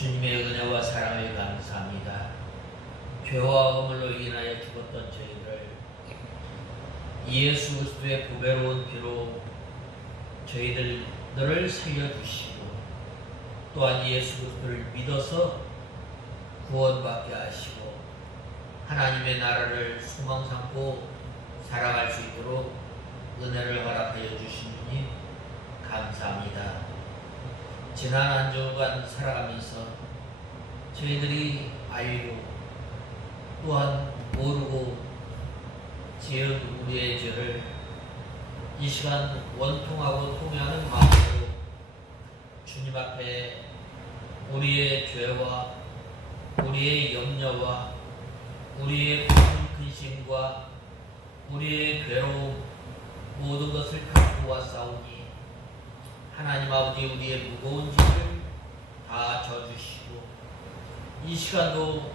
주님의 은혜와 사랑을 감사합니다. 죄와 허물로 인하여 죽었던 저희를 예수 그리스도의 보배로운 피로 저희들을 살려주시고, 또한 예수 그리스도를 믿어서 구원받게 하시고 하나님의 나라를 소망 삼고 살아갈 수 있도록 은혜를 허락하여 주신 주님 감사합니다. 지난 한 주간 살아가면서 저희들이 알고 또한 모르고 지은 우리의 죄를 이 시간 원통하고 통회하는 마음으로 주님 앞에 우리의 죄와 우리의 염려와 우리의 근심과 우리의 괴로움 모든 것을 갖고 왔사오니 하나님 아버지 우리의 무거운 짐을 다 져주시고 이 시간도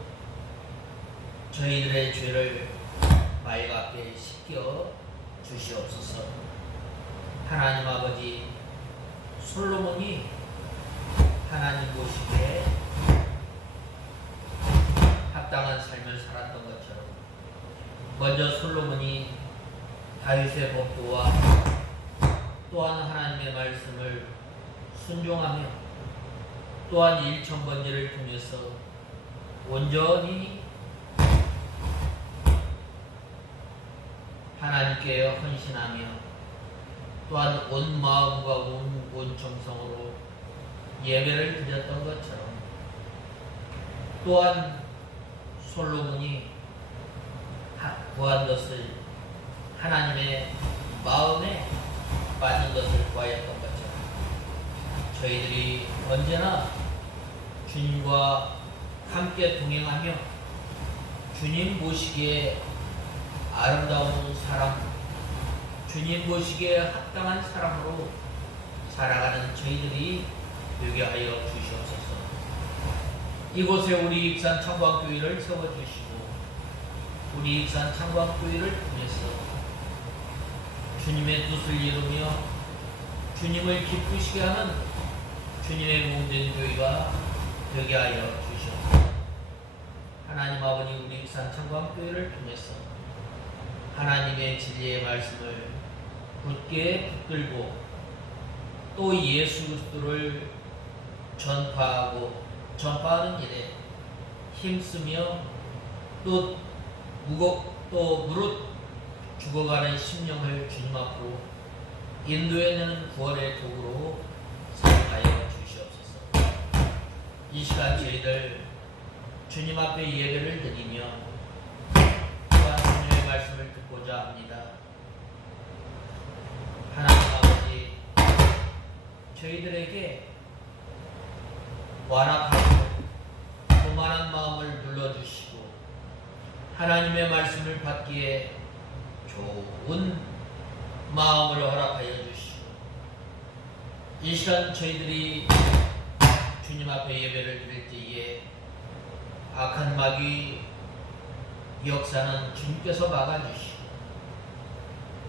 저희들의 죄를 맑게 씻겨 주시옵소서. 하나님 아버지, 솔로몬이 하나님 보시기에 합당한 삶을 살았던 것처럼 먼저 솔로몬이 다윗의 법도와 또한 하나님의 말씀을 순종하며 또한 일천번제를 통해서 온전히 하나님께 헌신하며 또한 온 마음과 온 정성으로 예배를 드렸던 것처럼 또한 솔로몬이 구한 것을 하나님의 마음에 빠진 것을 구하였던 것처럼 저희들이 언제나 주님과 함께 동행하며 주님 보시기에 아름다운 사람, 주님 보시기에 합당한 사람으로 살아가는 저희들이 되게 하여 주시옵소서. 이곳에 우리 익산 창광교회를 세워주시고 우리 익산 창광교회를 통해서 주님의 뜻을 이루며 주님을 기쁘시게 하는 주님의 몸된 교회가 되게 하여 주시옵소서. 하나님 아버지 우리 익산 창광교회를 통해서 하나님의 진리의 말씀을 굳게 붙들고 또 예수 그리스도를 전파하는 일에 힘쓰며 또 무릇 죽어가는 심령을 주님 앞으로 인도해내는 구원의 도구로 사용하여 주시옵소서. 이 시간 저희들 주님 앞에 예배를 드리며 또한 주님의 말씀을 듣고자 합니다. 하나님 아버지, 저희들에게 완악하고 교만한 마음을 눌러주시고 하나님의 말씀을 받기에 좋은 마음을 허락하여 주시고 이 시간 저희들이 주님 앞에 예배를 드릴 때에 악한 마귀 역사는 주님께서 막아주시고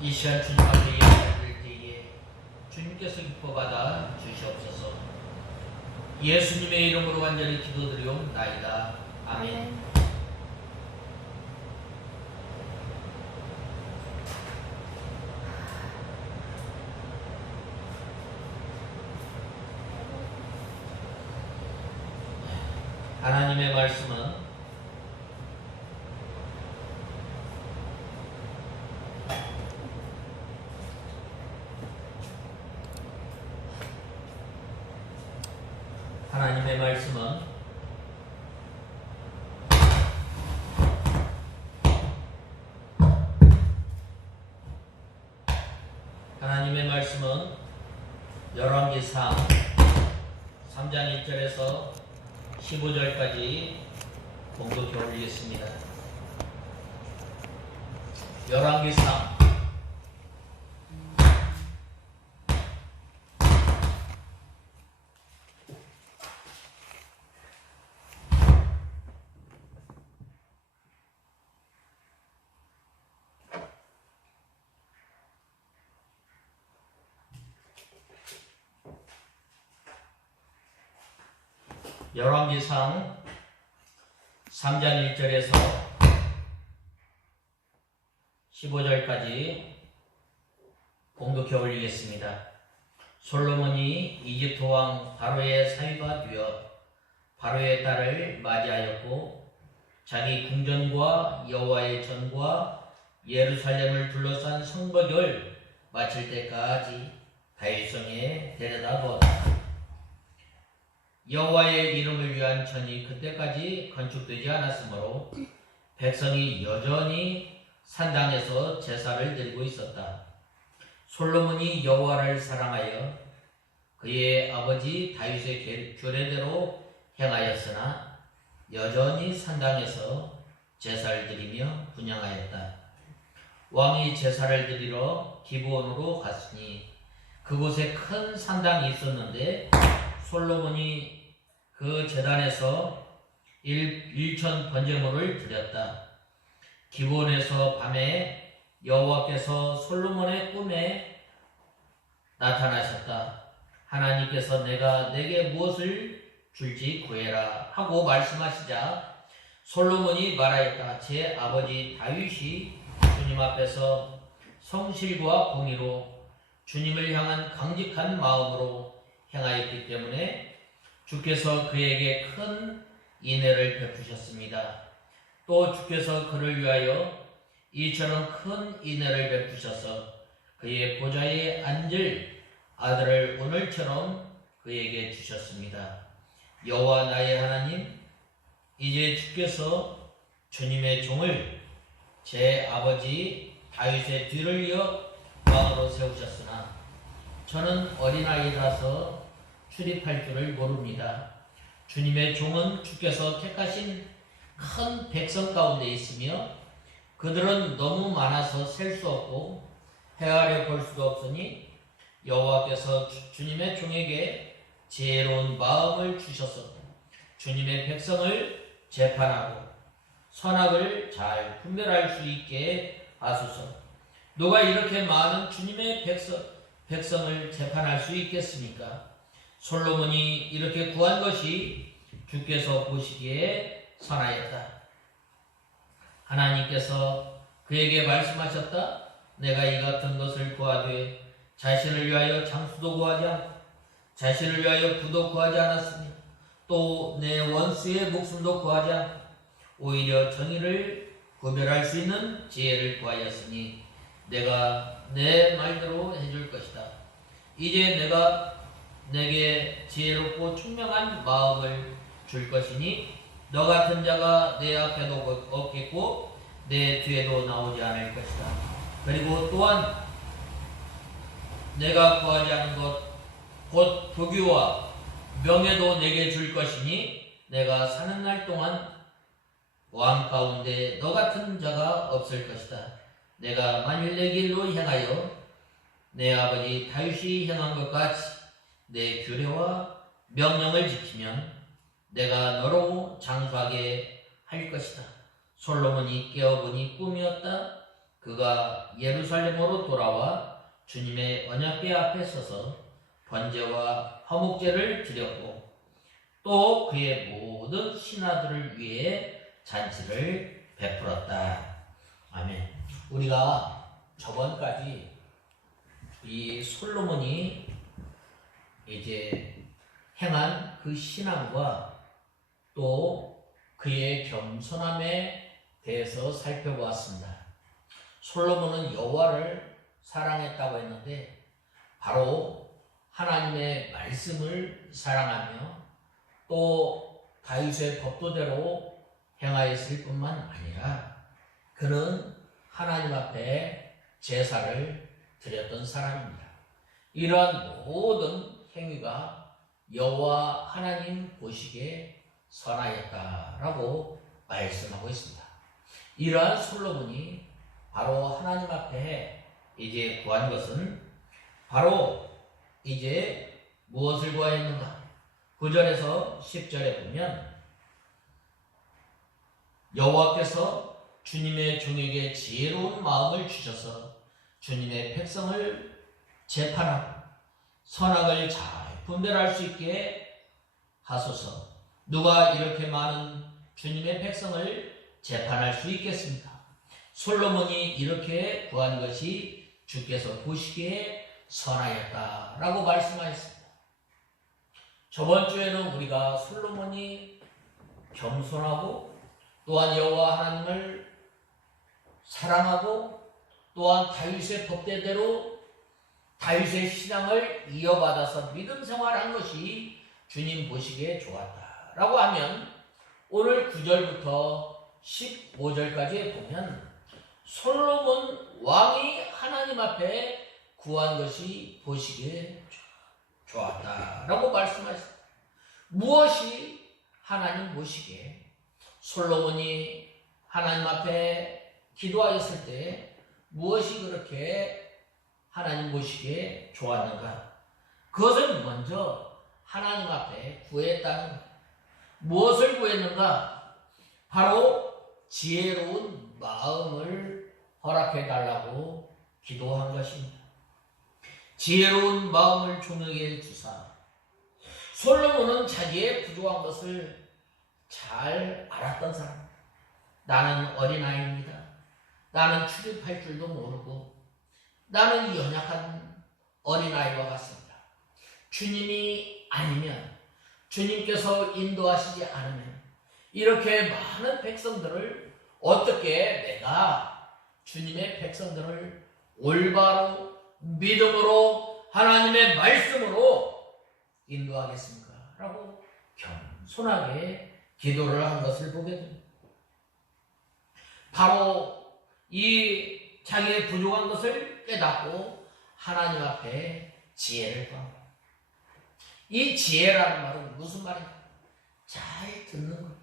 이 시간 주님 앞에 예배를 드릴 때에 주님께서 기뻐받아 주시옵소서. 예수님의 이름으로 간절히 기도드리옵나이다. 아멘. 하나님의 말씀은 열왕기상 3장 1절에서 15절까지 봉독해 올리겠습니다. 열왕기상 열왕기상 3장 1절에서 15절까지 공독해 올리겠습니다. 솔로몬이 이집트 왕 바로의 사위가 되어 바로의 딸을 맞이하였고 자기 궁전과 여호와의 전과 예루살렘을 둘러싼 성벽을 마칠 때까지 다윗성에 데려다 두었다. 여호와의 이름을 위한 전이 그때까지 건축되지 않았으므로 백성이 여전히 산당에서 제사를 드리고 있었다. 솔로몬이 여호와를 사랑하여 그의 아버지 다윗의 규례대로 행하였으나 여전히 산당에서 제사를 드리며 분향하였다. 왕이 제사를 드리러 기브온으로 갔으니 그곳에 큰 산당이 있었는데 솔로몬이 그 제단에서 일천 번제물을 드렸다. 기브온에서 밤에 여호와께서 솔로몬의 꿈에 나타나셨다. 하나님께서 내가 내게 무엇을 줄지 구해라 하고 말씀하시자 솔로몬이 말하였다. 제 아버지 다윗이 주님 앞에서 성실과 공의로 주님을 향한 강직한 마음으로 행하였기 때문에 주께서 그에게 큰 인애를 베푸셨습니다. 또 주께서 그를 위하여 이처럼 큰 인애를 베푸셔서 그의 보좌에 앉을 아들을 오늘처럼 그에게 주셨습니다. 여호와 나의 하나님, 이제 주께서 주님의 종을 제 아버지 다윗의 뒤를 이어 왕으로 세우셨으나 저는 어린아이라서 출입할 줄을 모릅니다. 주님의 종은 주께서 택하신 큰 백성 가운데 있으며 그들은 너무 많아서 셀 수 없고 헤아려 볼 수도 없으니 여호와께서 주님의 종에게 지혜로운 마음을 주셔서 주님의 백성을 재판하고 선악을 잘 분별할 수 있게 하소서. 누가 이렇게 많은 주님의 백성을 재판할 수 있겠습니까? 솔로몬이 이렇게 구한 것이 주께서 보시기에 선하였다. 하나님께서 그에게 말씀하셨다. 내가 이 같은 것을 구하되 자신을 위하여 장수도 구하지 않고 자신을 위하여 부도 구하지 않았으니 또 내 원수의 목숨도 구하지 않고 오히려 정의를 구별할 수 있는 지혜를 구하였으니 내가 내 말대로 해줄 것이다. 이제 내가 내게 지혜롭고 총명한 마음을 줄 것이니 너 같은 자가 내 앞에도 없겠고 내 뒤에도 나오지 않을 것이다. 그리고 또한 내가 구하지 않은 것 곧 부귀와 명예도 내게 줄 것이니 내가 사는 날 동안 왕 가운데 너 같은 자가 없을 것이다. 내가 만일 내 길로 행하여 내 아버지 다윗이 행한 것 같이 내 규례와 명령을 지키면 내가 너로 장수하게 할 것이다. 솔로몬이 깨어보니 꿈이었다. 그가 예루살렘으로 돌아와 주님의 언약궤 앞에 서서 번제와 화목제를 드렸고 또 그의 모든 신하들을 위해 잔치를 베풀었다. 아멘. 우리가 저번까지 이 솔로몬이 이제 행한 그 신앙과 또 그의 겸손함에 대해서 살펴보았습니다. 솔로몬은 여호와를 사랑했다고 했는데 바로 하나님의 말씀을 사랑하며 또 다윗의 법도대로 행하였을 뿐만 아니라 그는 하나님 앞에 제사를 드렸던 사람입니다. 이러한 모든 행위가 여호와 하나님 보시기에 선하였다라고 말씀하고 있습니다. 이러한 솔로몬이 바로 하나님 앞에 이제 구한 것은 바로 이제 무엇을 구하였는가? 9절에서 10절에 보면 여호와께서 주님의 종에게 지혜로운 마음을 주셔서 주님의 백성을 재판하고 선악을 잘 분별할 수 있게 하소서. 누가 이렇게 많은 주님의 백성을 재판할 수 있겠습니까? 솔로몬이 이렇게 구한 것이 주께서 보시기에 선하였다라고 말씀하셨습니다. 저번 주에는 우리가 솔로몬이 겸손하고 또한 여호와 하나님을 사랑하고 또한 다윗의 법대대로 다윗의 신앙을 이어받아서 믿음 생활한 것이 주님 보시기에 좋았다라고 하면 오늘 9절부터 15절까지 보면 솔로몬 왕이 하나님 앞에 구한 것이 보시기에 좋았다라고 말씀하셨습니다. 무엇이 하나님 보시기에 솔로몬이 하나님 앞에 기도하였을 때 무엇이 그렇게 하나님 보시기에 좋았는가? 그것은 먼저 하나님 앞에 구했다는 것. 무엇을 구했는가? 바로 지혜로운 마음을 허락해 달라고 기도한 것입니다. 지혜로운 마음을 종에게 주사. 솔로몬은 자기의 부족한 것을 잘 알았던 사람. 나는 어린아이입니다. 나는 출입할 줄도 모르고 나는 연약한 어린아이와 같습니다. 주님이 아니면 주님께서 인도하시지 않으면 이렇게 많은 백성들을 어떻게 내가 주님의 백성들을 올바로 믿음으로 하나님의 말씀으로 인도하겠습니까? 라고 겸손하게 기도를 한 것을 보게 됩니다. 바로 이 자기의 부족한 것을 깨닫고 하나님 앞에 지혜를 구합니다. 이 지혜라는 말은 무슨 말인가? 잘 듣는 것.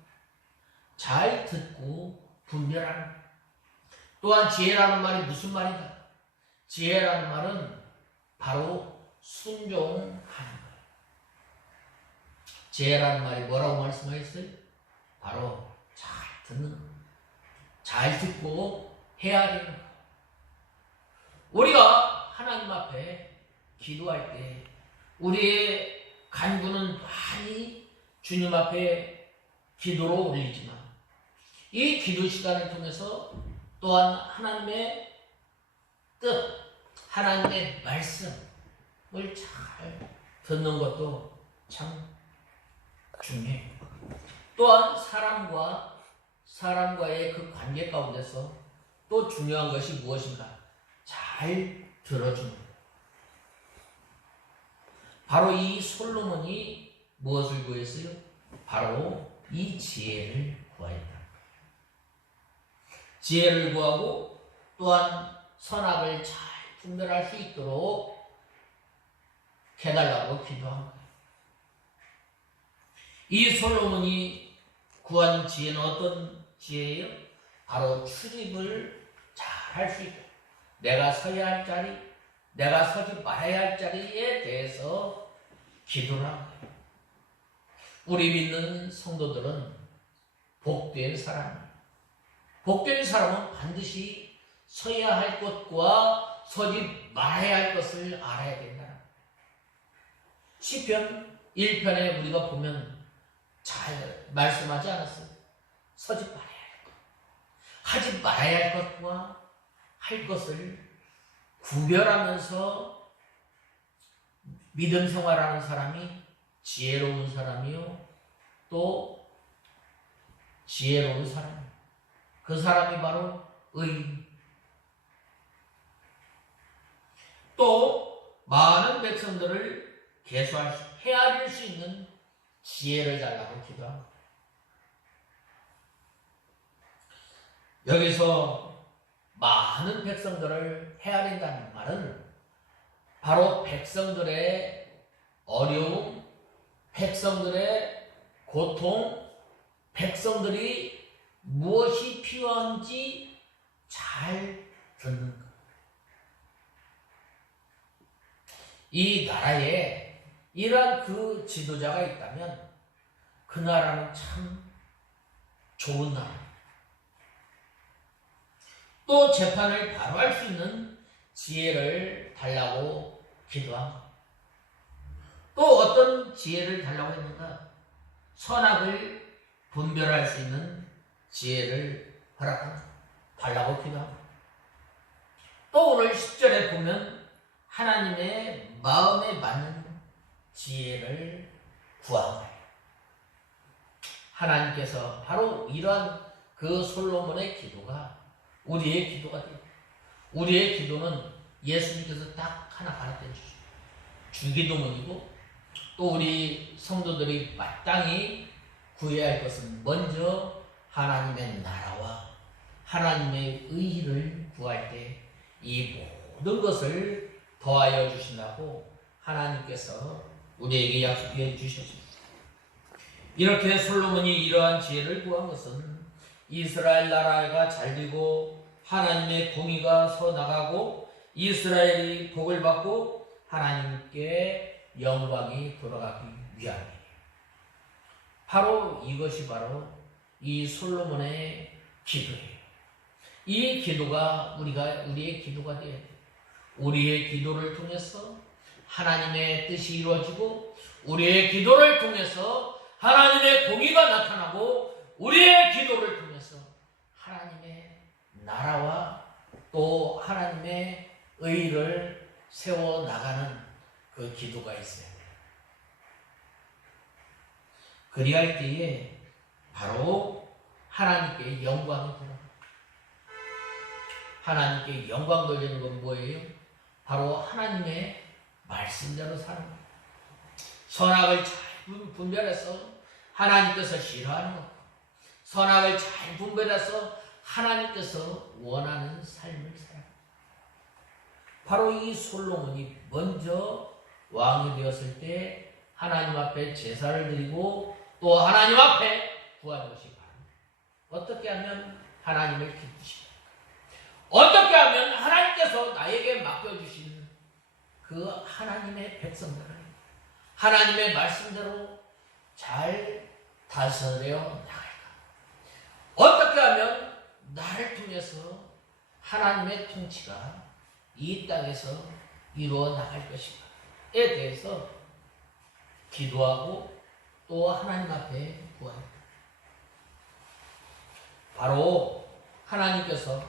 잘 듣고 분별하는 것. 또한 지혜라는 말이 무슨 말인가? 지혜라는 말은 바로 순종하는 것. 지혜라는 말이 뭐라고 말씀하셨어요? 바로 잘 듣는 것. 잘 듣고 헤아리는 것. 우리가 하나님 앞에 기도할 때 우리의 간구는 많이 주님 앞에 기도로 올리지만 이 기도 시간을 통해서 또한 하나님의 뜻, 하나님의 말씀을 잘 듣는 것도 참 중요해요. 또한 사람과의 그 관계 가운데서 또 중요한 것이 무엇인가? 잘 들어주는 것. 바로 이 솔로몬이 무엇을 구했어요? 바로 이 지혜를 구하였다. 지혜를 구하고 또한 선악을 잘 분별할 수 있도록 해달라고 기도한 거예요. 이 솔로몬이 구한 지혜는 어떤 지혜예요? 바로 출입을 잘 할 수 있다. 내가 서야 할 자리, 내가 서지 말아야 할 자리에 대해서 기도를 한 거예요. 우리 믿는 성도들은 복된 사람이에요. 복된 사람은 반드시 서야 할 것과 서지 말아야 할 것을 알아야 된다. 시편 1편에 우리가 보면 잘 말씀하지 않았어요? 서지 말아야 할 것, 하지 말아야 할 것과 할 것을 구별하면서 믿음 생활하는 사람이 지혜로운 사람이요, 또 지혜로운 사람. 그 사람이 바로 의인. 또 많은 백성들을 헤아릴 수 있는 지혜를 달라고 기도합니다. 여기서 많은 백성들을 헤아린다는 말은 바로 백성들의 어려움, 백성들의 고통, 백성들이 무엇이 필요한지 잘 듣는 것. 이 나라에 이러한 그 지도자가 있다면 그 나라는 참 좋은 나라. 또 재판을 바로 할 수 있는 지혜를 달라고 기도합니다. 또 어떤 지혜를 달라고 했는가? 선악을 분별할 수 있는 지혜를 달라고 기도합니다. 또 오늘 10절에 보면 하나님의 마음에 맞는 지혜를 구하라. 하나님께서 바로 이러한 그 솔로몬의 기도가 우리의 기도가 됩니다. 우리의 기도는 예수님께서 딱 하나 가르쳐 주시고 주기도문이고, 또 우리 성도들이 마땅히 구해야 할 것은 먼저 하나님의 나라와 하나님의 의를 구할 때 이 모든 것을 더하여 주신다고 하나님께서 우리에게 약속해 주셨습니다. 이렇게 솔로몬이 이러한 지혜를 구한 것은 이스라엘 나라가 잘되고 하나님의 공의가 서나가고 이스라엘이 복을 받고 하나님께 영광이 돌아가기 위함이에요. 바로 이것이 바로 이 솔로몬의 기도예요. 이 기도가 우리의 기도가 되어야 돼요. 우리의 기도를 통해서 하나님의 뜻이 이루어지고, 우리의 기도를 통해서 하나님의 공의가 나타나고, 우리의 기도를 통해서 하나님의 나라와 또 하나님의 의를 세워나가는 그 기도가 있어야 돼요. 그리할 때에 바로 하나님께 영광이 돌아갑니다. 하나님께 영광 돌리는 건 뭐예요? 바로 하나님의 말씀대로 사는 거예요. 선악을 잘 분별해서 하나님께서 싫어하는 것, 선악을 잘 분별해서 하나님께서 원하는 삶을 살아요. 바로 이 솔로몬이 먼저 왕이 되었을 때 하나님 앞에 제사를 드리고 또 하나님 앞에 구한 것이 바랍니다. 어떻게 하면 하나님을 기쁘시게, 어떻게 하면 하나님께서 나에게 맡겨주신 그 하나님의 백성들을 하나님의 말씀대로 잘 다스려 나갈까? 어떻게 하면 나를 통해서 하나님의 통치가 이 땅에서 이루어 나갈 것인가에 대해서 기도하고 또 하나님 앞에 구합니다. 바로 하나님께서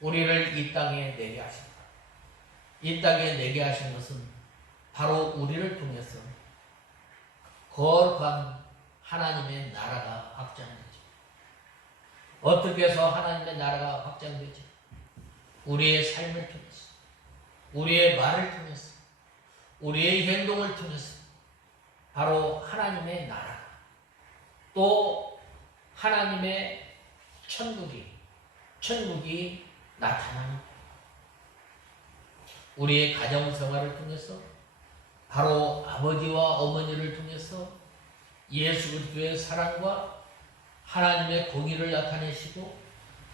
우리를 이 땅에 내게 하십니다. 이 땅에 내게 하신 것은 바로 우리를 통해서 거룩한 하나님의 나라가 확장되죠. 어떻게 해서 하나님의 나라가 확장되죠? 우리의 삶을 통해서, 우리의 말을 통해서, 우리의 행동을 통해서 바로 하나님의 나라, 또 하나님의 천국이 나타나는 거예요. 우리의 가정생활을 통해서, 바로 아버지와 어머니를 통해서 예수 그리스도의 사랑과 하나님의 공의를 나타내시고,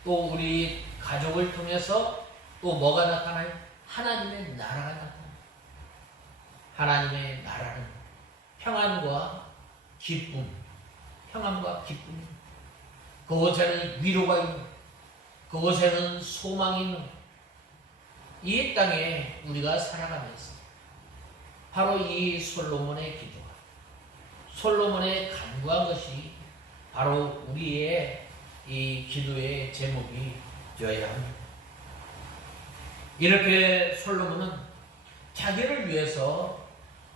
또 우리 가족을 통해서 또 뭐가 나타나요? 하나님의 나라가 나타나요. 하나님의 나라는 평안과 기쁨, 평안과 기쁨입니다. 그곳에는 위로가 있는, 그곳에는 소망이 있는, 이 땅에 우리가 살아가면서 바로 이 솔로몬의 기도가, 솔로몬의 간구한 것이 바로 우리의 이 기도의 제목이 되어야 합니다. 이렇게 솔로몬은 자기를 위해서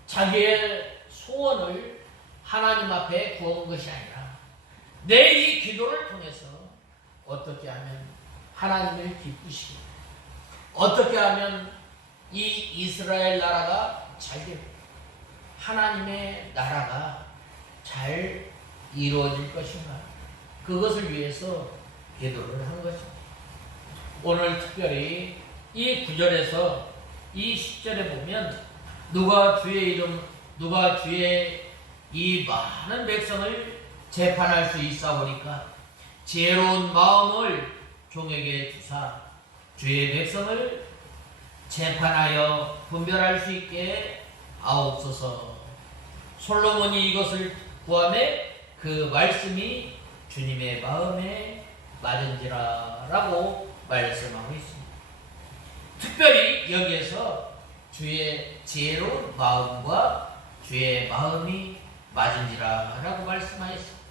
자기의 소원을 하나님 앞에 구한 것이 아니라 내 이 기도를 통해서 어떻게 하면 하나님을 기쁘시고, 어떻게 하면 이 이스라엘 나라가 잘 되고 하나님의 나라가 잘 이루어질 것인가, 그것을 위해서 기도를 한 것입니다. 오늘 특별히 이 9절에서 이 10절에 보면 누가 주의 이름, 누가 주의 이 많은 백성을 재판할 수 있사오니까 지혜로운 마음을 종에게 주사 주의 백성을 재판하여 분별할 수 있게 하옵소서. 솔로몬이 이것을 구하매 그 말씀이 주님의 마음에 맞은지라 라고 말씀하고 있습니다. 특별히 여기에서 주의 지혜로운 마음과 주의 마음이 맞은지라 라고 말씀하였습니다.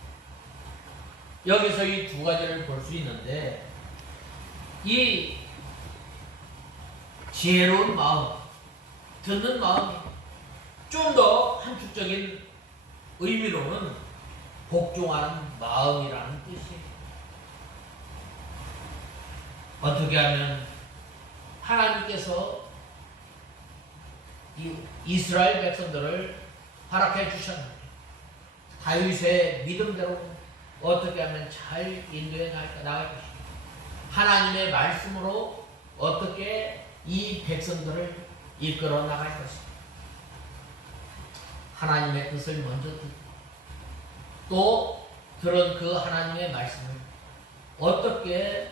여기서 이 두 가지를 볼 수 있는데, 이 지혜로운 마음, 듣는 마음이 좀 더 한축적인 의미로는 복종하는 마음이라는 뜻이에요. 어떻게 하면 하나님께서 이 이스라엘 백성들을 허락해 주셨는데, 다윗의 믿음대로 어떻게 하면 잘 인도해 나갈 것입니다. 하나님의 말씀으로 어떻게 이 백성들을 이끌어 나갈 것입니다. 하나님의 뜻을 먼저 듣고, 또 들은 그 하나님의 말씀을 어떻게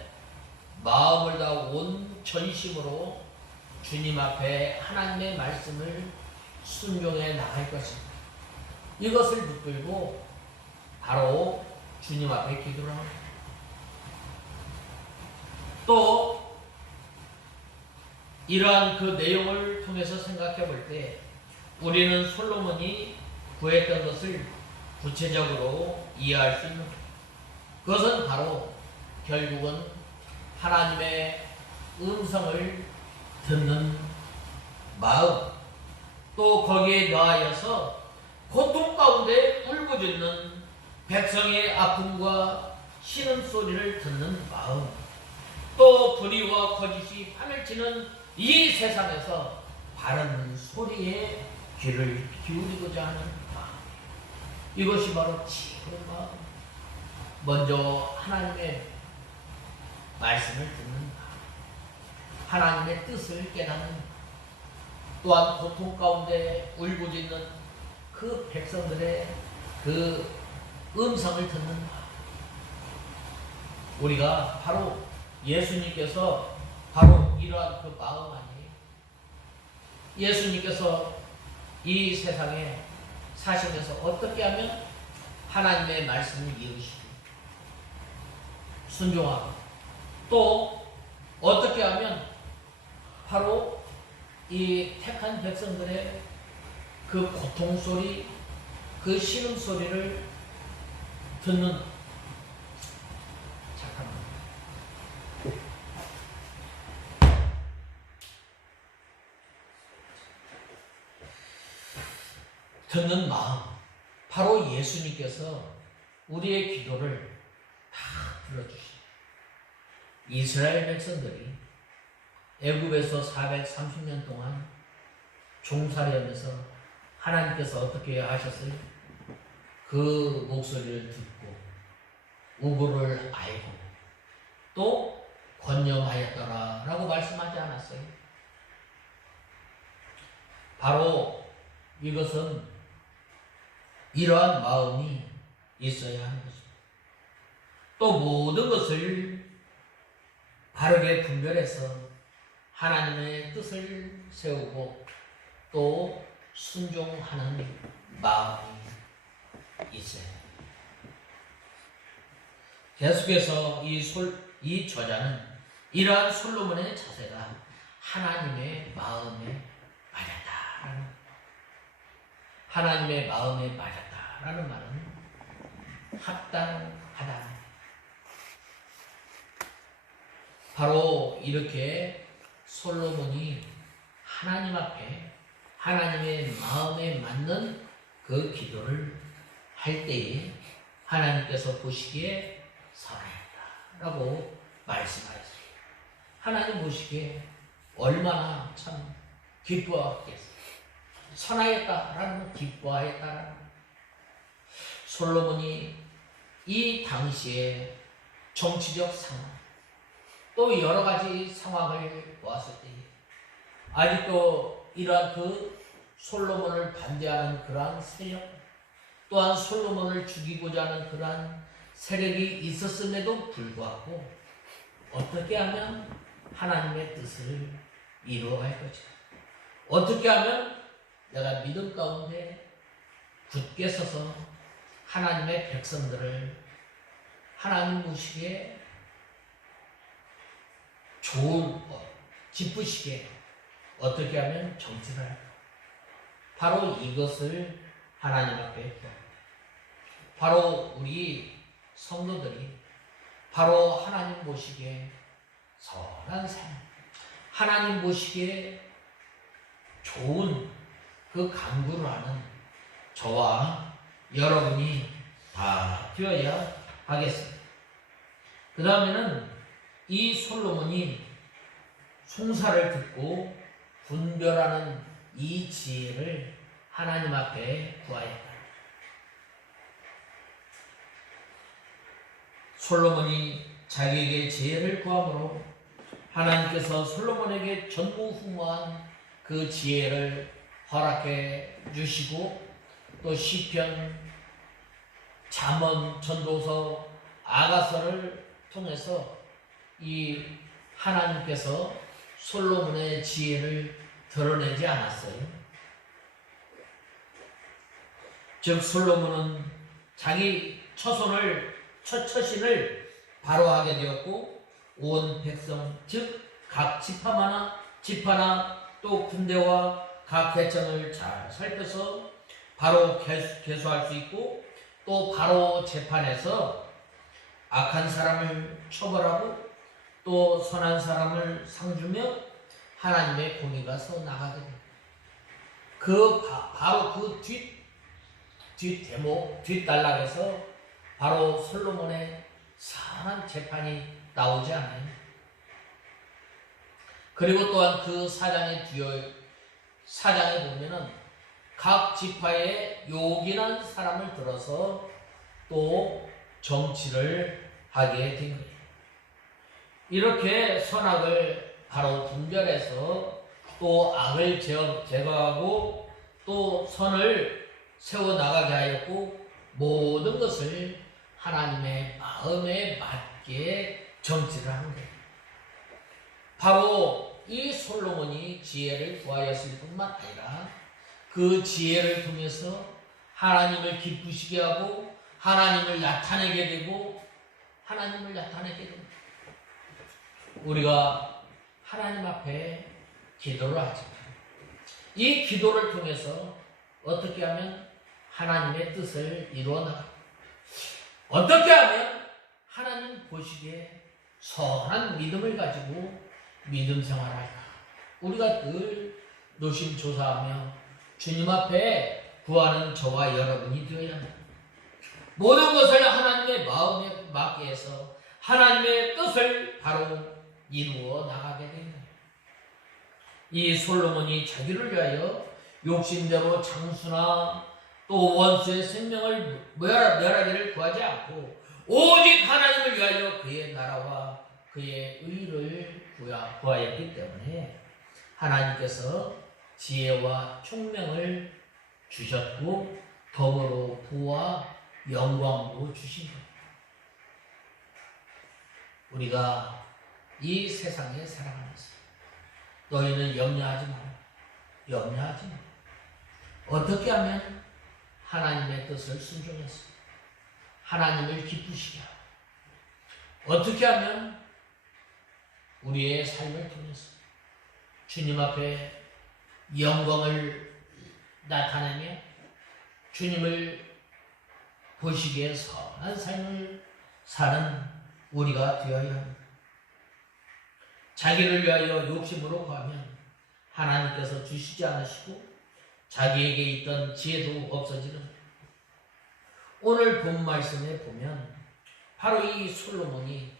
마음을 다 온 전심으로 주님 앞에 하나님의 말씀을 순종해 나갈 것입니다. 이것을 붙들고 바로 주님 앞에 기도를 합니다. 또 이러한 그 내용을 통해서 생각해 볼 때 우리는 솔로몬이 구했던 것을 구체적으로 이해할 수 있는, 그것은 바로 결국은 하나님의 음성을 듣는 마음, 또 거기에 더하여서 고통 가운데 울부짖는 백성의 아픔과 신음소리를 듣는 마음, 또 불의와 거짓이 판을 치는 이 세상에서 바른 소리에 귀를 기울이고자 하는 마음, 이것이 바로 지혜로운 마음. 먼저 하나님의 말씀을 듣는 마음, 하나님의 뜻을 깨닫는 마음, 또한 고통 가운데 울부짖는 그 백성들의 그 음성을 듣는 마음. 우리가 바로 예수님께서 바로 이러한 그 마음 아니에요. 예수님께서 이 세상에 사시면서 어떻게 하면 하나님의 말씀을 이루시고 순종하고, 또 어떻게 하면 바로 이 택한 백성들의 그 고통 소리, 그 신음 소리를 듣는, 잠깐만, 듣는 마음, 바로 예수님께서 우리의 기도를 다 들어주시고, 이스라엘 백성들이 애굽에서 430년 동안 종살이하면서 하나님께서 어떻게 하셨어요? 그 목소리를 듣고 우고를 알고 또 권념하였더라 라고 말씀하지 않았어요? 바로 이것은 이러한 마음이 있어야 하는 것입니다. 또 모든 것을 바르게 분별해서 하나님의 뜻을 세우고 또 순종하는 마음이 있어요. 계속해서 이 저자는 이러한 솔로몬의 자세가 하나님의 마음에 맞았다라는, 하나님의 마음에 맞았다라는 말은 합당하다. 바로 이렇게 솔로몬이 하나님 앞에 하나님의 마음에 맞는 그 기도를 할 때에 하나님께서 보시기에 선하였다라고 말씀하셨어요. 하나님 보시기에 얼마나 참 기뻐하겠어요. 선하였다라는, 기뻐하였다라는. 솔로몬이 이 당시에 정치적 상황, 또 여러 가지 상황을 보았을 때 아직도 이러한 그 솔로몬을 반대하는 그러한 세력, 또한 솔로몬을 죽이고자 하는 그러한 세력이 있었음에도 불구하고 어떻게 하면 하나님의 뜻을 이루어갈 것인가, 어떻게 하면 내가 믿음 가운데 굳게 서서 하나님의 백성들을 하나님 보시기에 좋은, 기쁘시게 어떻게 하면 정치를 할까, 바로 이것을 하나님 앞에 바로 우리 성도들이 바로 하나님 보시기에 선한 삶, 하나님 보시기에 좋은 그 강구를 하는 저와 여러분이 다 되어야 하겠습니다. 그 다음에는 이 솔로몬이 송사를 듣고 분별하는 이 지혜를 하나님 앞에 구하였다. 솔로몬이 자기에게 지혜를 구함으로 하나님께서 솔로몬에게 전무후무한 그 지혜를 허락해 주시고 또 시편, 잠언, 전도서, 아가서를 통해서 이 하나님께서 솔로몬의 지혜를 드러내지 않았어요. 즉 솔로몬은 자기 처신을 바로 하게 되었고 온 백성 즉 각 지파나 또 군대와 각 계층을 잘 살펴서 바로 계수할 수 있고 또 바로 재판에서 악한 사람을 처벌하고 또 선한 사람을 상주며 하나님의 공의가 서 나가게 됩니다. 바로 그 뒷단락에서 바로 솔로몬의 선한 재판이 나오지 않아요. 그리고 또한 그 사장에 보면은 각 지파의 요긴한 사람을 들어서 또 정치를 하게 된 거예요. 이렇게 선악을 바로 분별해서 또 악을 제거하고 또 선을 세워나가게 하였고 모든 것을 하나님의 마음에 맞게 정치를 한 거예요. 바로 이 솔로몬이 지혜를 구하였을 뿐만 아니라 그 지혜를 통해서 하나님을 기쁘시게 하고 하나님을 나타내게 되고 우리가 하나님 앞에 기도를 하죠. 이 기도를 통해서 어떻게 하면 하나님의 뜻을 이루어 나가? 어떻게 하면 하나님 보시기에 선한 믿음을 가지고 믿음 생활을 할까? 우리가 늘 노심초사하며 주님 앞에 구하는 저와 여러분이 되어야 합니다. 모든 것을 하나님의 마음에 맞게 해서 하나님의 뜻을 바로 이루어 나가게 됩니다. 이 솔로몬이 자기를 위하여 욕심대로 장수나 또 원수의 생명을 멸하기를 구하지 않고 오직 하나님을 위하여 그의 나라와 그의 의를 구하였기 때문에 하나님께서 지혜와 총명을 주셨고 덤으로 부와 영광도 주신 것. 우리가 이 세상에 살아가면서 너희는 염려하지 마라. 어떻게 하면 하나님의 뜻을 순종해서 하나님을 기쁘시게 하고 어떻게 하면 우리의 삶을 통해서 주님 앞에 영광을 나타내며 주님을 보시기에 선한 삶을 사는 우리가 되어야 합니다. 자기를 위하여 욕심으로 구하면 하나님께서 주시지 않으시고 자기에게 있던 지혜도 없어지는 오늘 본 말씀에 보면 바로 이 솔로몬이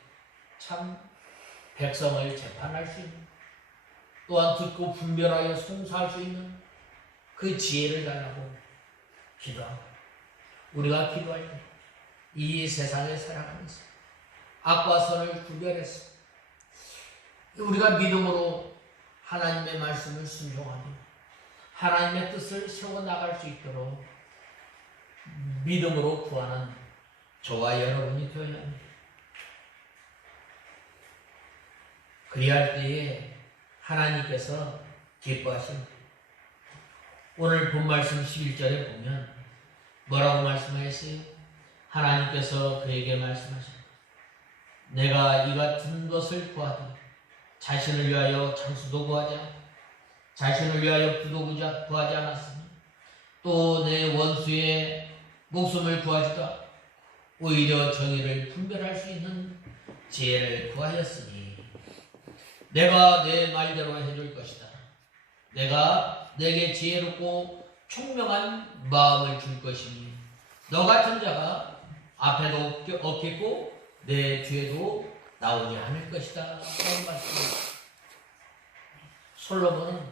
참 백성을 재판할 수 있는 또한 듣고 분별하여 송사할 수 있는 그 지혜를 달라고 기도합니다. 우리가 기도할 때 이 세상에 살아가면서 악과 선을 구별해서 우리가 믿음으로 하나님의 말씀을 순종하며 하나님의 뜻을 세워나갈 수 있도록 믿음으로 구하는 저와 여러분이 되어야 합니다. 그리할 때에 하나님께서 기뻐하십니다. 오늘 본 말씀 11절에 보면 뭐라고 말씀하셨어요? 하나님께서 그에게 말씀하십니다. 내가 이 같은 것을 구하되 자신을 위하여 장수도 구하지 않고 자신을 위하여 부도 구하지 않았으니 또 내 원수의 목숨을 구하지도 않고 오히려 정의를 분별할 수 있는 지혜를 구하였으니 내가 내 말대로 해줄 것이다. 내가 내게 지혜롭고 총명한 마음을 줄 것이니 너 같은 자가 앞에도 없겠고 내 뒤에도 나오지 않을 것이다. 그런 말씀입니다. 솔로몬은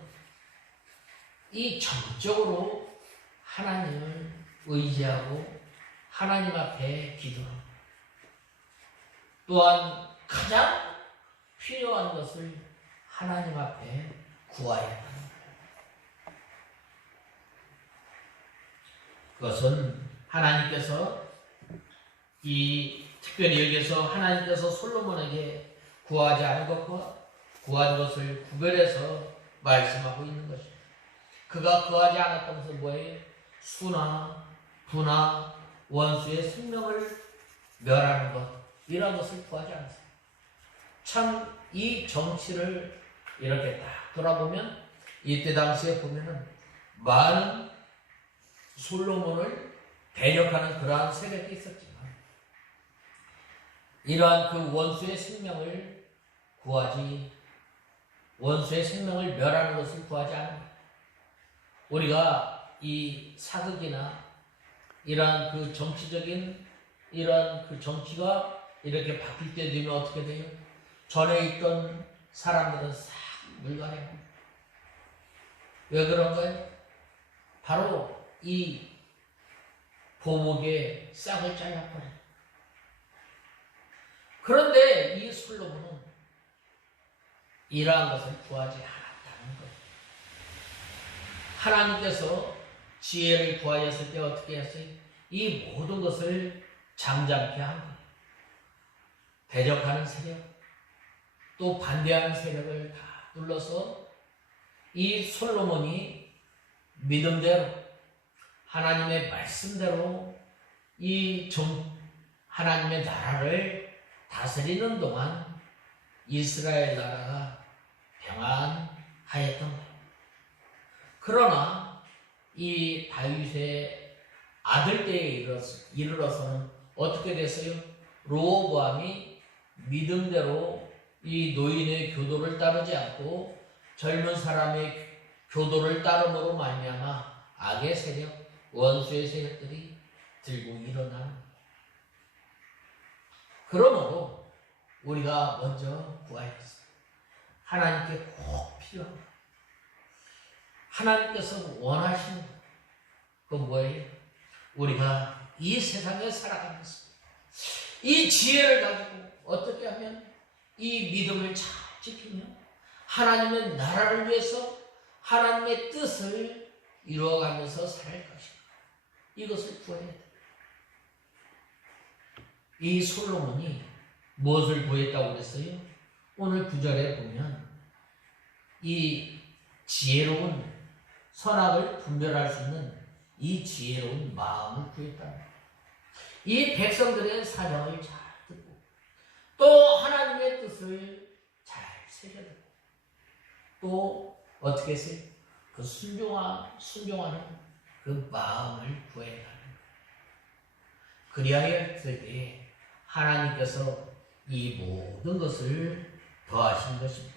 이 전적으로 하나님을 의지하고 하나님 앞에 기도합니다. 또한 가장 필요한 것을 하나님 앞에 구해야 합니다. 그것은 하나님께서 특별히 여기서 하나님께서 솔로몬에게 구하지 않은 것과 구한 것을 구별해서 말씀하고 있는 것입니다. 그가 구하지 않았던 것은 뭐예요? 수나 부나 원수의 생명을 멸하는 것, 이런 것을 구하지 않았어요. 참 이 정치를 이렇게 딱 돌아보면 이때 당시에 보면은 많은 솔로몬을 대적하는 그러한 세력이 있었지만 이러한 그 원수의 생명을 멸하는 것을 구하지 않습니다. 우리가 이 사극이나 이러한 그 정치적인 이러한 그 정치가 이렇게 바뀔 때 되면 어떻게 돼요? 전에 있던 사람들은 싹 물갈해요. 왜 그런가요? 바로 이 보복에 싹을 잘라버려요. 그런데 이 솔로몬은 이러한 것을 구하지 않았다는 거예요. 하나님께서 지혜를 구하였을 때 어떻게 했어요? 이 모든 것을 잠잠케 한 거예요. 대적하는 세력, 또 반대하는 세력을 다 눌러서 이 솔로몬이 믿음대로 하나님의 말씀대로 하나님의 나라를 다스리는 동안 이스라엘 나라가 평안하였던 거예요. 그러나 이 다윗의 아들 때에 이르러서는 어떻게 됐어요? 르호보암이 믿음대로 이 노인의 교도를 따르지 않고 젊은 사람의 교도를 따름으로 말미암아 악의 세력, 원수의 세력들이 들고 일어나는 거예요. 그러므로 우리가 먼저 구하였어요. 하나님께 꼭 필요한 것, 하나님께서 원하시는 것, 그건 뭐예요? 우리가 이 세상에 살아가면서 이 지혜를 가지고 어떻게 하면 이 믿음을 잘 지키며 하나님의 나라를 위해서 하나님의 뜻을 이루어가면서 살 것인가, 이것을 구해야 돼요. 이 솔로몬이 무엇을 구했다고 그랬어요? 오늘 9절에 보면 이 지혜로운 선악을 분별할 수 있는 이 지혜로운 마음을 구했다. 이 백성들의 사정을 잘 듣고 또 하나님의 뜻을 잘 새겨듣고 또 어떻게 했어요? 그 순종하는 그 마음을 구해가는 거예요. 그리하였을 때 하나님께서 이 모든 것을 더하신 것입니다.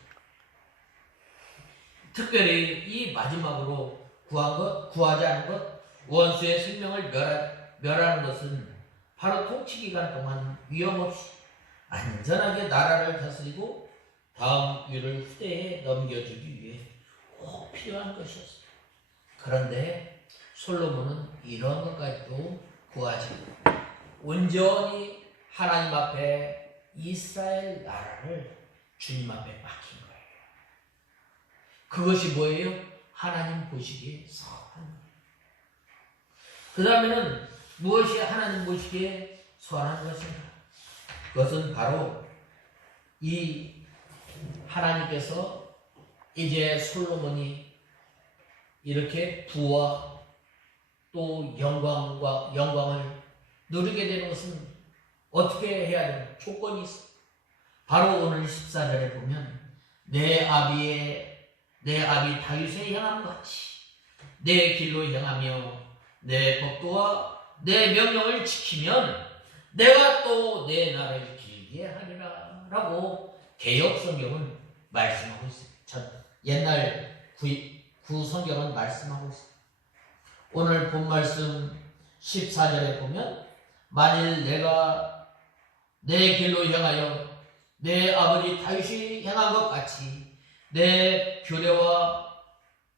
특별히 이 마지막으로 구하지 않은 것, 원수의 생명을 멸하는 것은 바로 통치기간 동안 위험없이 안전하게 나라를 다스리고 다음 위를 후대에 넘겨주기 위해 꼭 필요한 것이었어요. 그런데 솔로몬은 이런 것까지도 구하지 온전히 하나님 앞에 이스라엘 나라를 주님 앞에 맡긴 거예요. 그것이 뭐예요? 하나님 보시기에 선한 거예요. 그 다음에는 무엇이 하나님 보시기에 선한 것인가? 그것은 바로 이 하나님께서 이제 솔로몬이 이렇게 부와 또 영광을 누리게 되는 것은 어떻게 해야 되나? 조건이 있어. 바로 오늘 14절에 보면 내 아비 다윗의 향함 같이 내 길로 향하며 내 법도와 내 명령을 지키면 내가 또 내 날을 길게 하리라 라고 개역 성경은 말씀하고 있어요. 옛날 구 성경은 말씀하고 있어요. 오늘 본 말씀 14절에 보면 만일 내가 내 길로 향하여 내 아버지 다윗이 행한 것 같이 내 규례와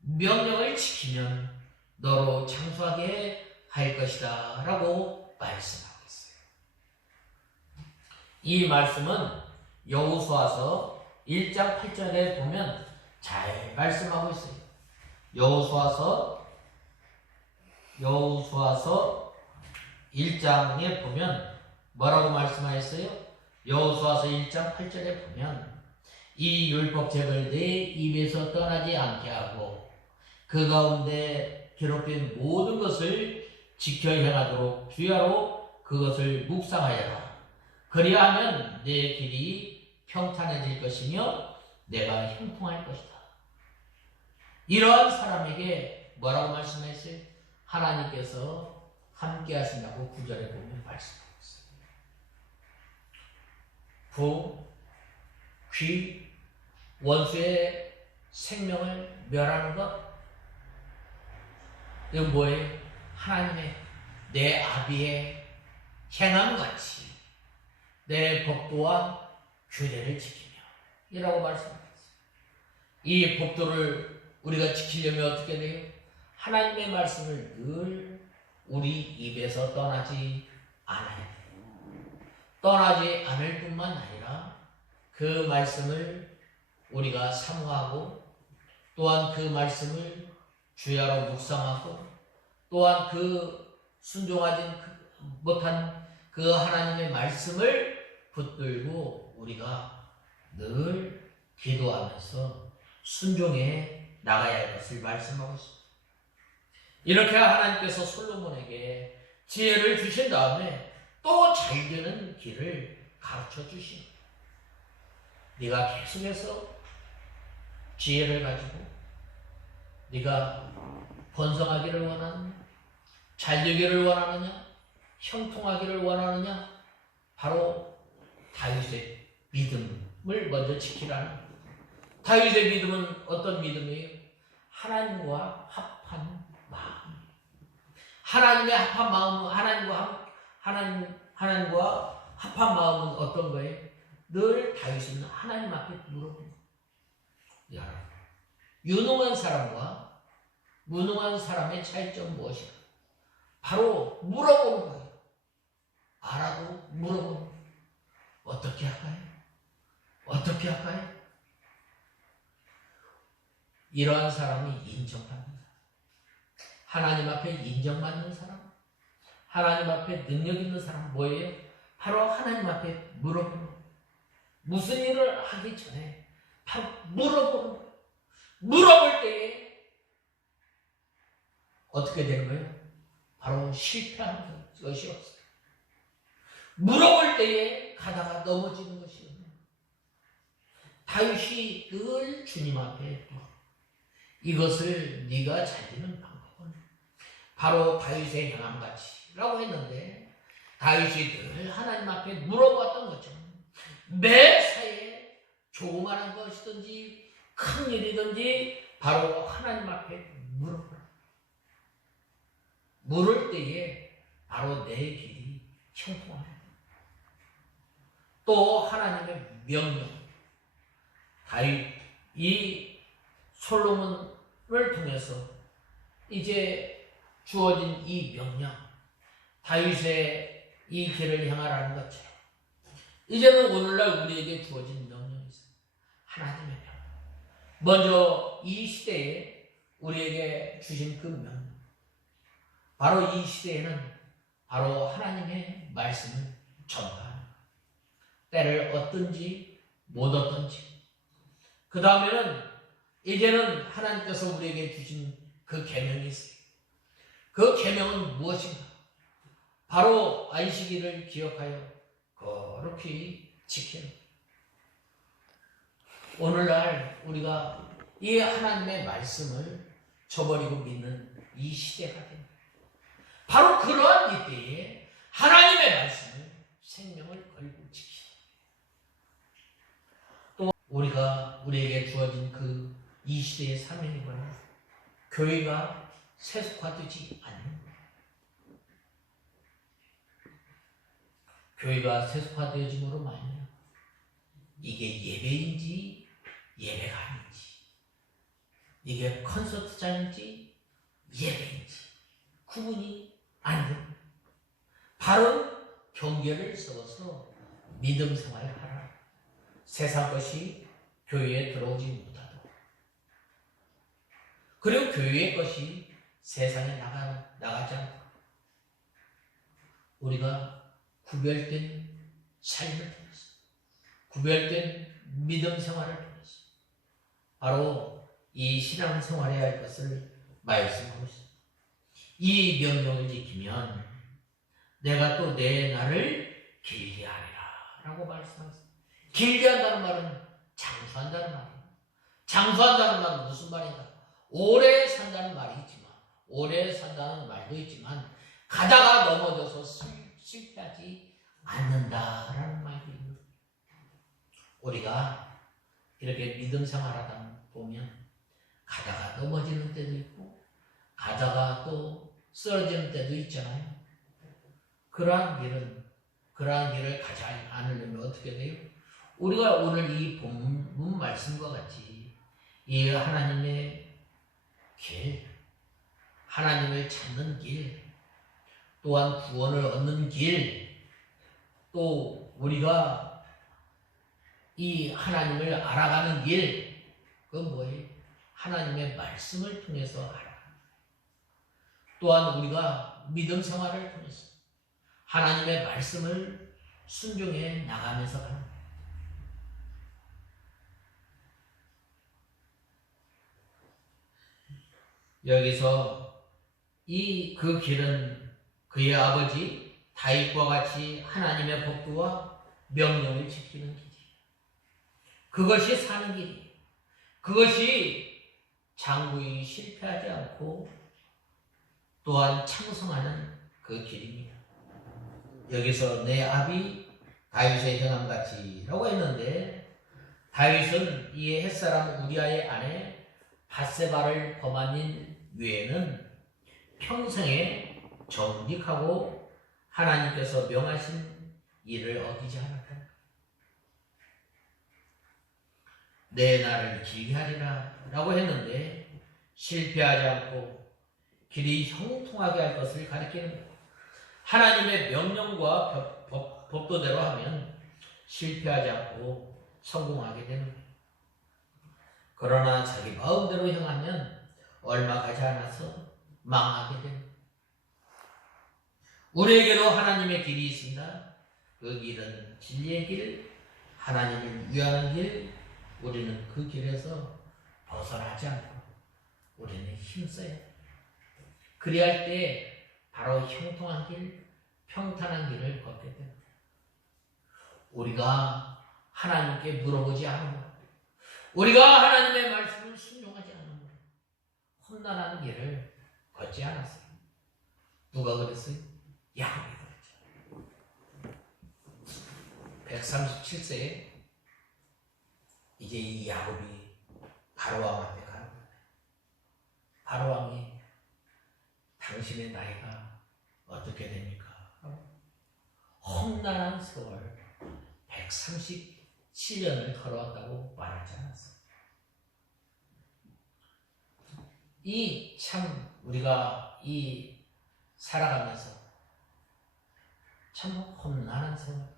명령을 지키면 너로 장수하게 할 것이다 라고 말씀하고 있어요. 이 말씀은 여호수아서 1장 8절에 보면 잘 말씀하고 있어요. 여호수아서 1장에 보면 뭐라고 말씀하셨어요? 여호수아서 1장 8절에 보면 이 율법책을 내 입에서 떠나지 않게 하고 그 가운데 기록된 모든 것을 지켜 행하도록 주야로 그것을 묵상하여라. 그리하면 내 길이 평탄해질 것이며 내가 형통할 것이다. 이러한 사람에게 뭐라고 말씀했어요? 하나님께서 함께 하신다고 9절에 보면 말씀하고 있어요. 부, 귀, 원수의 생명을 멸하는 것, 이건 뭐예요? 하나님의 내 아비의 행함같이 내 법도와 규례를 지키며 이라고 말씀하셨어요. 이 법도를 우리가 지키려면 어떻게 돼요? 하나님의 말씀을 늘 우리 입에서 떠나지 않아야 돼요. 떠나지 않을 뿐만 아니라 그 말씀을 우리가 사모하고 또한 그 말씀을 주야로 묵상하고 또한 그 순종하지 못한 그 하나님의 말씀을 붙들고 우리가 늘 기도하면서 순종해 나가야 할 것을 말씀하고 있습니다. 이렇게 하나님께서 솔로몬에게 지혜를 주신 다음에 또 잘 되는 길을 가르쳐 주십니다. 네가 계속해서 지혜를 가지고 네가 번성하기를 원하느냐, 잘 되기를 원하느냐, 형통하기를 원하느냐, 바로 다윗의 믿음을 먼저 지키라는. 다윗의 믿음은 어떤 믿음이에요? 하나님과 합한 마음. 하나님의 합한 마음은 하나님과 합한 마음은 어떤 거예요? 늘 다윗은 하나님 앞에 물어보는 거예요. 유능한 사람과 무능한 사람의 차이점 무엇이냐? 바로 물어보는 거예요. 알아도 물어보는 거예요. 어떻게 할까요? 어떻게 할까요? 이러한 사람이 인정받는 사람. 하나님 앞에 인정받는 사람. 하나님 앞에 능력 있는 사람 뭐예요? 바로 하나님 앞에 물어보는 거예요. 무슨 일을 하기 전에 바로 물어보는 거예요. 물어볼 때에 어떻게 되는 거예요? 바로 실패하는 것이 없어요. 물어볼 때에 가다가 넘어지는 것이 없어요. 다윗이 늘 주님 앞에 이것을 네가 잘 되는 방법은 바로 다윗의 행함같이라고 했는데 다윗이 늘 하나님 앞에 물어봤던 것처럼 매사에 조그마한 것이든지 큰 일이든지 바로 하나님 앞에 물어보라. 물을 때에 바로 내 길이 형통하다. 또 하나님의 명령. 다윗 이 솔로몬을 통해서 이제 주어진 이 명령, 다윗의 이 길을 향하라는 것처럼 이제는 오늘날 우리에게 주어진 명령이 있어요. 하나님의 명령. 먼저 이 시대에 우리에게 주신 그 명령. 바로 이 시대에는 바로 하나님의 말씀을 전파하는 것. 때를 얻든지 못 얻든지. 그 다음에는 이제는 하나님께서 우리에게 주신 그 계명이 있어요. 그 계명은 무엇인가? 바로 안식일을 기억하여 거룩히 지키는. 오늘날 우리가 이 하나님의 말씀을 저버리고 믿는 이 시대가 됩니다. 바로 그러한 이때에 하나님의 말씀을 교회가 세속화되지 않는 거예요. 교회가 세속화되어짐으로 말미암아 이게 예배인지 예배가 아닌지, 이게 콘서트장인지 예배인지 구분이 안 됩니다. 바로 경계를 세워서 믿음 생활을 하라. 세상 것이 교회에 들어오지 못하도록, 그리고 교회의 것이 세상에 나가지 않도록 우리가 구별된 삶을 통해서, 구별된 믿음 생활을 통해서 바로 이 신앙 생활해야 할 것을 말씀하고 있습니다. 이 명령을 지키면 내가 또 내 날을 길게 하리라 라고 말씀하셨습니다. 길게 한다는 말은 장수한다는 말이에요. 장수한다는 말은 무슨 말인가? 오래 산다는 말이 있지만, 오래 산다는 말도 있지만 가다가 넘어져서 실패하지 않는다라는 말도 있는 거예요. 우리가 이렇게 믿음 생활하다 보면 가다가 넘어지는 때도 있고 가다가 또 쓰러지는 때도 있잖아요. 그러한 길을 가지 않으려면 어떻게 돼요? 우리가 오늘 이 본문 말씀과 같이 이 하나님의 길, 하나님을 찾는 길, 또한 구원을 얻는 길, 또 우리가 이 하나님을 알아가는 길, 그건 뭐예요? 하나님의 말씀을 통해서 알아. 또한 우리가 믿음 생활을 통해서 하나님의 말씀을 순종해 나가면서 가는 거예요. 여기서 그 길은 그의 아버지 다윗과 같이 하나님의 법도와 명령을 지키는 길이에요. 그것이 사는 길이에요. 그것이 장구인이 실패하지 않고 또한 창성하는 그 길입니다. 여기서 내 아비 다윗의 행함같이라고 했는데, 다윗은 이 햇사람 우리아의 아내 밧세바를 범한 일 외에는 평생에 정직하고 하나님께서 명하신 일을 어기지 않았다. 내 날을 길게 하리라 라고 했는데 실패하지 않고 길이 형통하게 할 것을 가리키는 거예요. 하나님의 명령과 법도대로 하면 실패하지 않고 성공하게 되는 거예요. 그러나 자기 마음대로 행하면 얼마 가지 않아서 망하게 되는 거예요. 우리에게도 하나님의 길이 있습니다. 그 길은 진리의 길, 하나님을 위하는 길. 우리는 그 길에서 벗어나지 않고 우리는 힘써야 해요. 그리할 때 바로 형통한 길, 평탄한 길을 걷게 됩니다. 우리가 하나님께 물어보지 않으면, 우리가 하나님의 말씀을 순종하지 않으면 험난한 길을 걷지 않았어요. 누가 그랬어요? 야곱이 그랬죠. 137세에 이제 이 야곱이 바로왕 앞에 가는 거예요. 바로왕이 당신의 나이가 어떻게 됩니까? 험난한 세월 137년을 걸어왔다고 말하지 않았어요. 이 참 우리가 이 살아가면서 참 험난한 세월,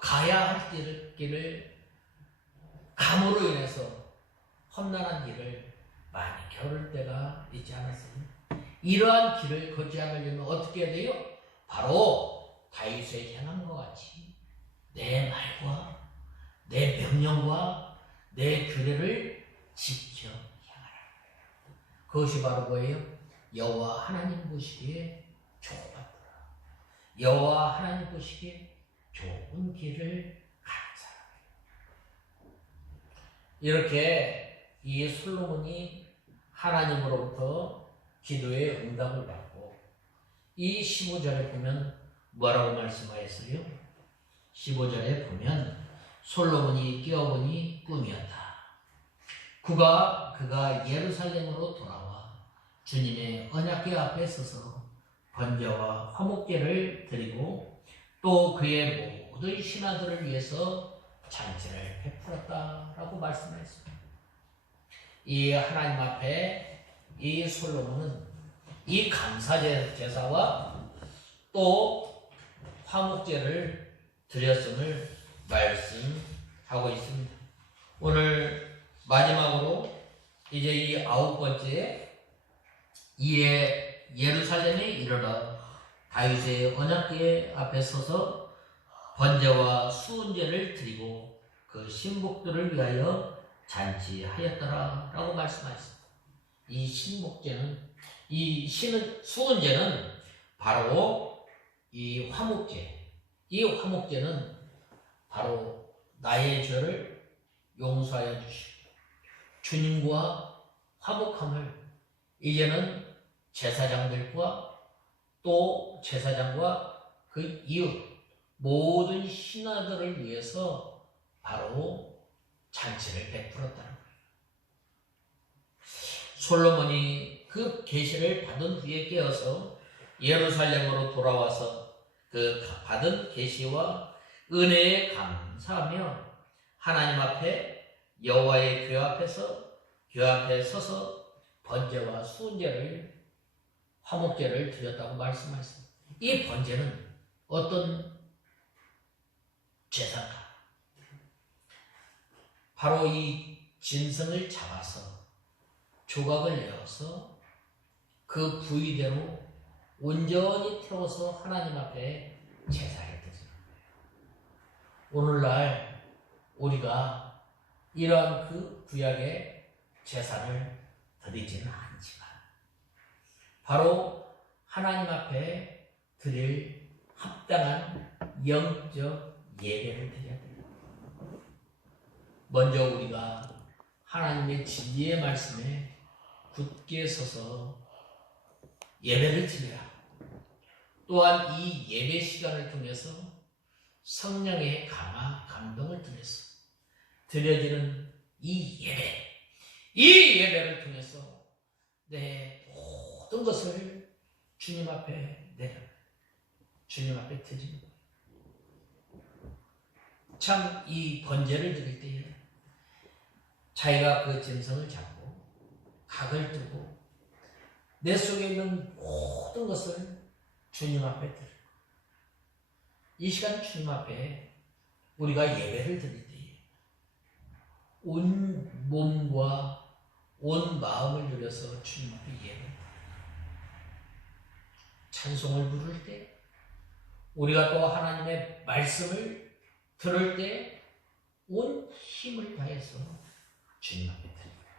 가야 할 길을 감으로 인해서 험난한 길을 많이 겨룰 때가 있지 않았어요? 이러한 길을 걷지 않으려면 어떻게 해야 돼요? 바로 다윗의 행함과 같이 내 말과 내 명령과 내 규례를 지켜 행하라. 그것이 바로 뭐예요? 여호와 하나님 보시기에 좋았더라. 여호와 하나님 보시기에 좋은 길을 가는 사람이에요. 이렇게 이 솔로몬이 하나님으로부터 기도의 응답을 받고 이 15절에 보면 뭐라고 말씀하였어요? 15절에 보면 솔로몬이 깨어보니 꿈이었다. 그가 예루살렘으로 돌아와 주님의 언약궤 앞에 서서 번제와 화목제를 드리고 또 그의 모든 신하들을 위해서 잔치를 베풀었다라고 말씀했습니다. 이 하나님 앞에 이 솔로몬은 이 감사제사와 또 화목제를 드렸음을 말씀하고 있습니다. 오늘 마지막으로 이제 이 9번째 이에 예루살렘에 이르러 다윗의 언약궤 앞에 서서 번제와 수은제를 드리고 그 신복들을 위하여 잔치하였더라라고 말씀하셨습니다. 이 신복제는 수은제는 바로 이 화목제. 이 화목제는 바로 나의 죄를 용서하여 주시고 주님과 화목함을 이제는 제사장들과 또 제사장과 그 이웃 모든 신하들을 위해서 바로 잔치를 베풀었다는 거예요. 솔로몬이 그 계시를 받은 후에 깨어서 예루살렘으로 돌아와서 그 받은 계시와 은혜에 감사하며 하나님 앞에 여호와의 궤 앞에 서서 번제와 수은제를 화목제를 드렸다고 말씀하셨습니다. 이 번제는 어떤 제사인가? 바로 이 짐승을 잡아서 조각을 내어서 그 부위대로 온전히 태워서 하나님 앞에 제사를 드리는 거예요. 오늘날 우리가 이러한 그 구약의 제사를 드리지는 않지만 바로 하나님 앞에 드릴 합당한 영적 예배를 드려야 됩니다. 먼저 우리가 하나님의 진리의 말씀에 굳게 서서 예배를 드려야 하고 또한 이 예배 시간을 통해서 성령의 강화, 감동을 통해서 드려지는 이 예배를 통해서 내 모든 것을 주님 앞에 주님 앞에 드리는 거예요. 참 이 번제를 드릴 때에 자기가 그 짐승을 잡고 각을 뜨고 내 속에 있는 모든 것을 주님 앞에 드리고 이 시간 주님 앞에 우리가 예배를 드릴 때에 온 몸과 온 마음을 들여서 주님 앞에 예배 찬송을 부를 때 우리가 또 하나님의 말씀을 들을 때 온 힘을 다해서 주님 앞에 드립니다.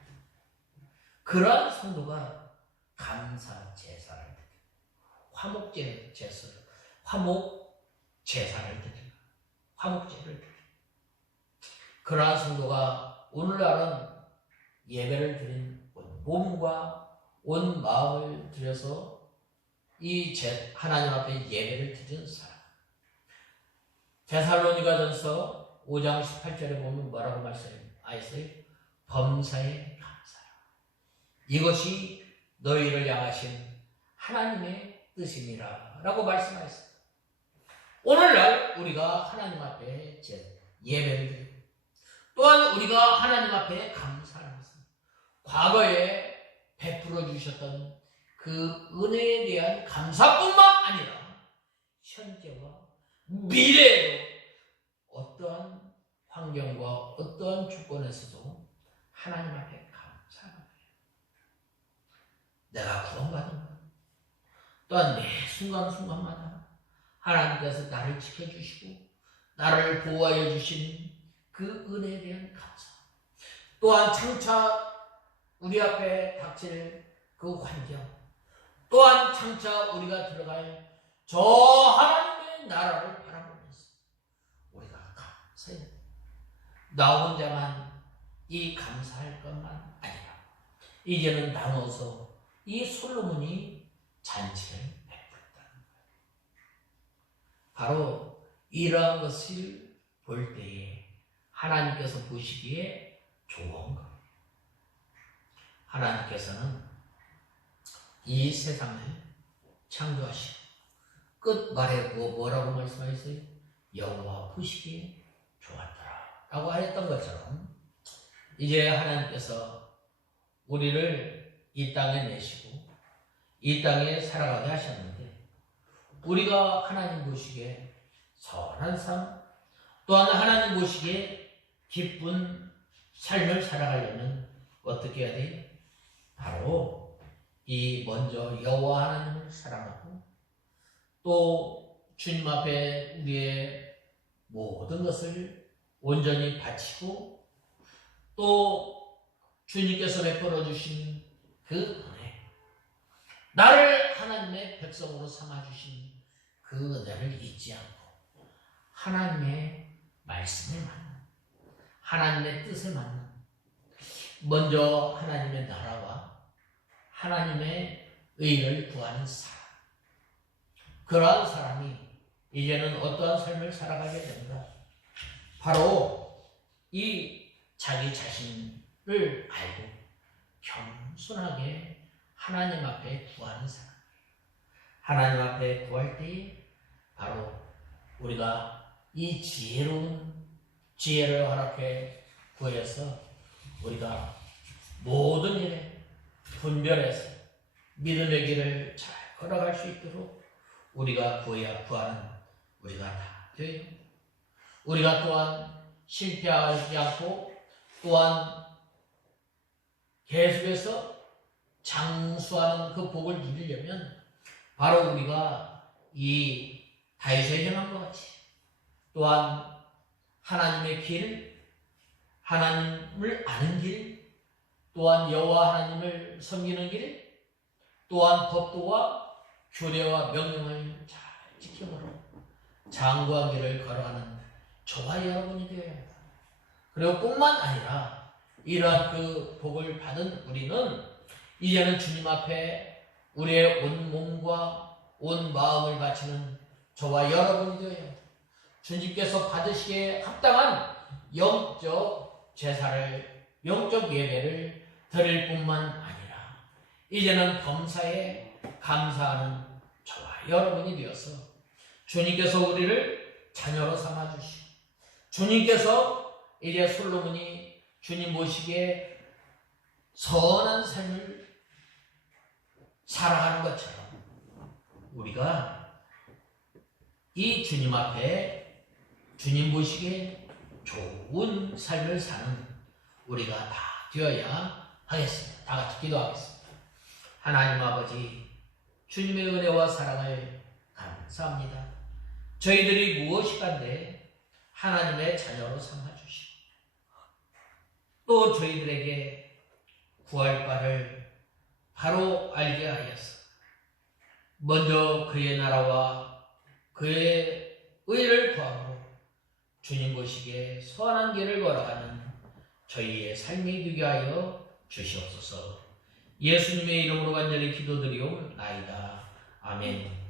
그러한 성도가 감사 제사를 드립니다. 화목 제사를 드립니다. 화목제를 드립니다. 그러한 성도가 오늘날은 예배를 드린 온 몸과 온 마음을 들여서 하나님 앞에 예배를 드리는 사람. 데살로니가전서 5장 18절에 보면 뭐라고 말씀하셨어요? 범사에 감사하라. 이것이 너희를 향하신 하나님의 뜻이니라 라고 말씀하셨어요. 오늘날 우리가 하나님 앞에 예배를 드리고 또한 우리가 하나님 앞에 감사하는 것은 과거에 베풀어 주셨던 그 은혜에 대한 감사뿐만 아니라 현재와 미래에도 어떠한 환경과 어떠한 조건에서도 하나님 앞에 감사하는 거예요. 내가 구원받은 것 또한 매 순간순간마다 하나님께서 나를 지켜주시고 나를 보호하여 주신 그 은혜에 대한 감사 또한 장차 우리 앞에 닥칠 그 환경 또한 장차 우리가 들어갈 저 하나님의 나라를 바라보면서 우리가 감사해야 됩니다. 나 혼자만 이 감사할 것만 아니라 이제는 나눠서 이 솔로몬이 잔치를 베풀었다는 거예요. 바로 이러한 것을 볼 때에 하나님께서 보시기에 좋은 것. 하나님께서는 이 세상을 창조하시고 끝말에 뭐라고 말씀하셨어요? 여호와 보시기에 좋았더라 라고 하였던 것처럼 이제 하나님께서 우리를 이 땅에 내시고 이 땅에 살아가게 하셨는데 우리가 하나님 보시기에 선한 삶 또한 하나님 보시기에 기쁜 삶을 살아가려면 어떻게 해야 돼요? 바로 이 먼저 여호와 하나님을 사랑하고 또 주님 앞에 우리의 모든 것을 온전히 바치고 또 주님께서 베풀어 주신 그 은혜, 나를 하나님의 백성으로 삼아주신 그 은혜를 잊지 않고 하나님의 말씀에 맞는, 하나님의 뜻에 맞는, 먼저 하나님의 나라와 하나님의 의를 구하는 사람, 그러한 사람이 이제는 어떠한 삶을 살아가게 된다. 바로 이 자기 자신을 알고 겸손하게 하나님 앞에 구하는 사람. 하나님 앞에 구할 때에 바로 우리가 이 지혜로운 지혜를 허락해 구해서 우리가 모든 일에 분별해서 믿음의 길을 잘 걸어갈 수 있도록 우리가 구하는 우리가 다 돼요. 우리가 또한 실패하지 않고 또한 계속해서 장수하는 그 복을 누리려면 바로 우리가 이 다윗의 행함과 같이 또한 하나님의 길, 하나님을 아는 길, 또한 여호와 하나님을 섬기는 길, 또한 법도와 규례와 명령을 잘 지켜보라 장구한 길을 걸어가는 저와 여러분이 되어야 합니다. 그리고 뿐만 아니라 이러한 그 복을 받은 우리는 이제는 주님 앞에 우리의 온 몸과 온 마음을 바치는 저와 여러분이 되어야 합니다. 주님께서 받으시기에 합당한 영적 제사를, 영적 예배를 드릴 뿐만 아니라 이제는 범사에 감사하는 저와 여러분이 되어서 주님께서 우리를 자녀로 삼아주시고 주님께서 이제 솔로몬이 주님 보시기에 선한 삶을 살아가는 것처럼 우리가 이 주님 앞에 주님 보시기에 좋은 삶을 사는 우리가 다 되어야 하겠습니다. 다 같이 기도하겠습니다. 하나님 아버지, 주님의 은혜와 사랑을 감사합니다. 저희들이 무엇이간데 하나님의 자녀로 삼아주시고 또 저희들에게 구할 바를 바로 알게 하여서 먼저 그의 나라와 그의 의를 구함으로 주님 보시기에 선한 길을 걸어가는 저희의 삶이 되게 하여 주시옵소서. 예수님의 이름으로 간절히 기도드리옵나이다. 아멘.